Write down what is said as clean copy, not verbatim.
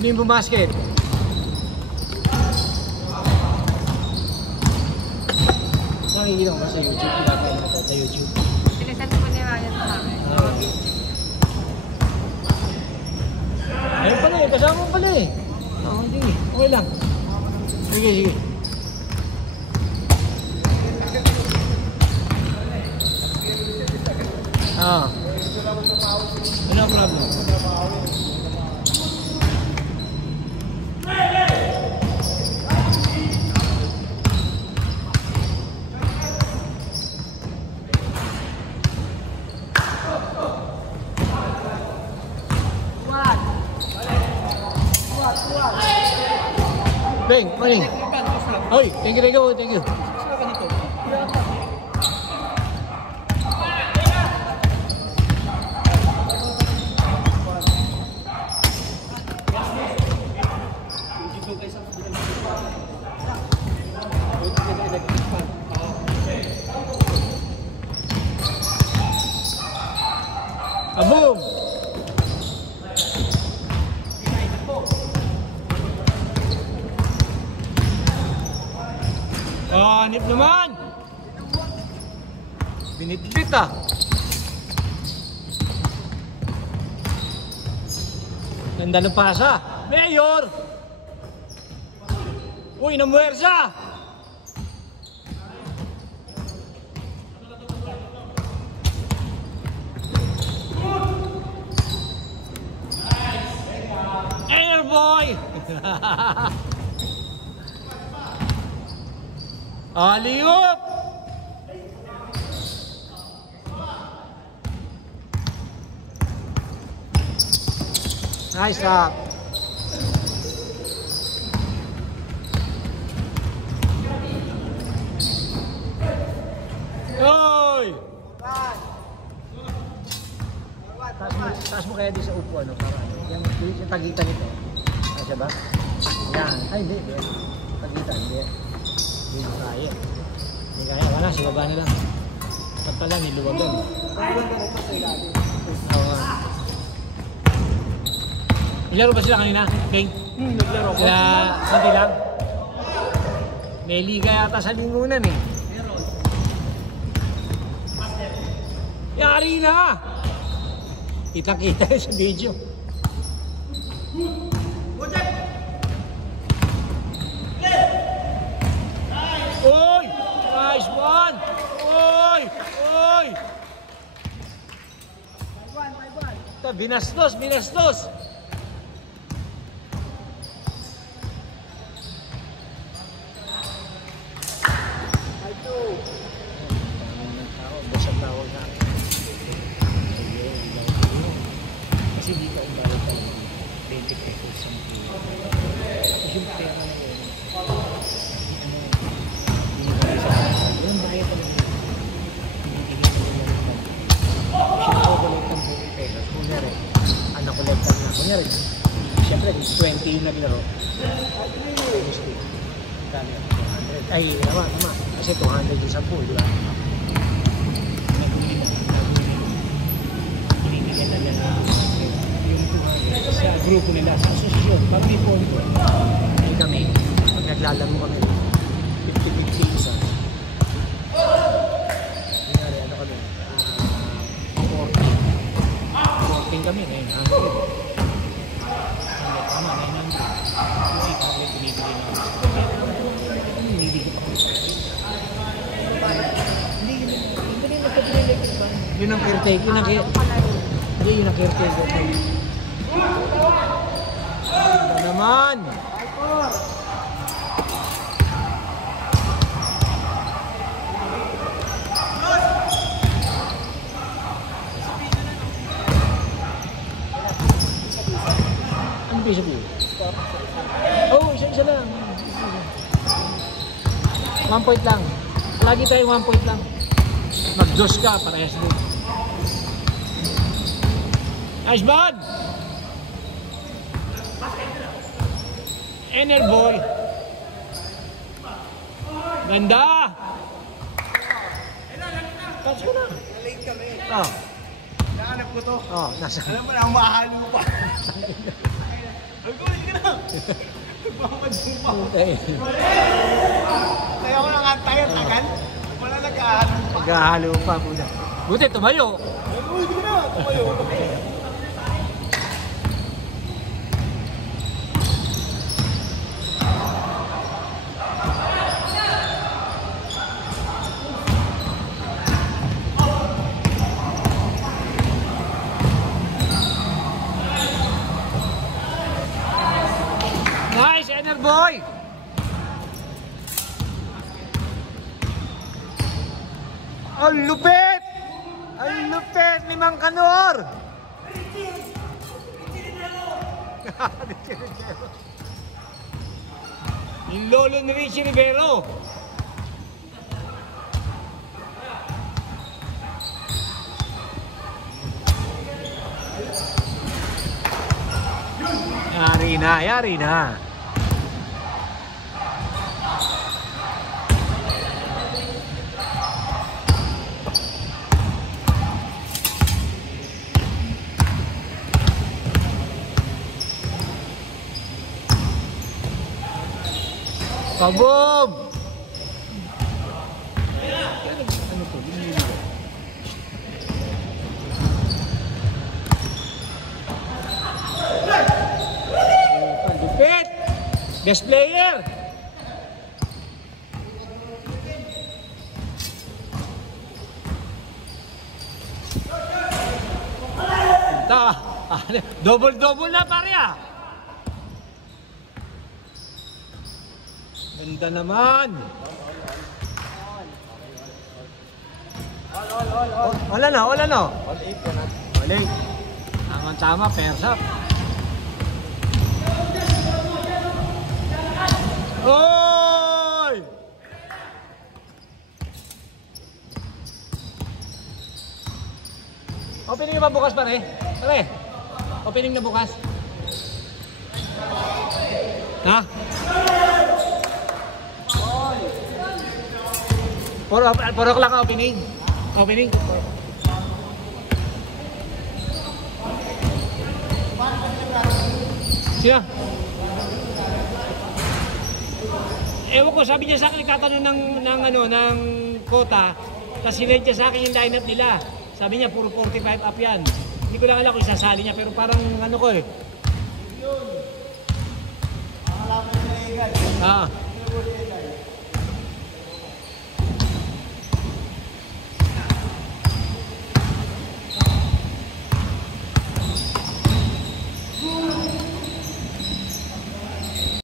Sino yung bumasket? Nakikita ko ba sa YouTube? Pinapay mo sa YouTube. Sinisend ko ni Ryan sa akin. Ayun pala eh, kasama mo pala eh. Oo, sige. Okay lang. Sige, sige. No problem. Beng, morning. Oy, thank you, thank you. Boom! Oh, nip naman! Binitbit ah! Ganda ng pasa! Mayor! Uy, namuwersa! Boy! Alley-oop! Nice stop. Oy! Taas mo kaya di sa upo ano para yung tagitan nito. Siya ba? Yan. Ay, hindi. Pagitan, hindi. Hindi kaya. Hindi kaya. Wala, sa baba na lang. At pala, niluwagan. Naglaro ba sila kanina? King? Naglaro ko. Sila, santi lang? May liga yata sa lingunan eh. Yari na! Kita-kita sa video. Oy! Nice one! Oy! Oy! Binastos! Binastos! Kasi dito ang bawal ka naman 20 pesos sa mga. Tapos yung pera na yun, binibigay sa kanya. Yung bayad ka naman, binibigay ka naman. Tapos yung overload ng 20 pesos, kunyari, anak ko lang na. Kunyari, siyempre, 20 yung naglaro. Gusto. Dami ako, 200. Ay, tama. Kasi 200 yung 10, di ba? Binibigyan na lang sa grupo nila, sa asosasyon, pag-report ko. Ay kami, pag naglalaro kami, 50-50 isa. Kunyari, ano kami, 14 kami, 900. Tama, 900. Kasi kami binibigyan namin. Binibigyan ako. Hindi rin nagpapililig ba? Yun ang caretaker. Hindi, yun ang caretaker. Ano naman? Ano piso-piso? Oo, isa-isa lang. 1 point lang. Lagi tayo 1 point lang. Mag-dos ka, parehas din. Nice bad! Ener boy. Ganda! Catch ko na. Nalate kami. Oh. Nahanap ko to. Oh, nasa. Alam mo na, ang mahalo pa. Ulit ka na! Mamadumpa. Okay. Kaya ko lang ang tayo tagal. Wala nag-ahalo pa. Naghahalo pa muna. Buti, tumayo. Ulit ka na! Tumayo. Nice, Enerboy! Ang lupit! Ang lupit ni Mang Kanor! Yung lolo ni Richie Rivero. Yari na, yari na. Kaboom! Lupit! Best player! Double-double na pare ah! Ganda naman! Wala na, wala na! All 8 ka na. Wala. Tama-tama, persa. Oy! Opening na ba bukas pare? Pare? Opening na bukas? Ha? 4 o'clock ang opening. Opening? Siya? Ewan ko, sabi niya sa akin, nagtatanong ng quota, tapos sinend niya sa akin yung lineup nila. Sabi niya, puro 45 up yan. Hindi ko lang alam kung isasali niya, pero parang ano ko eh. Yun. Ang laban nila Egan. Ah.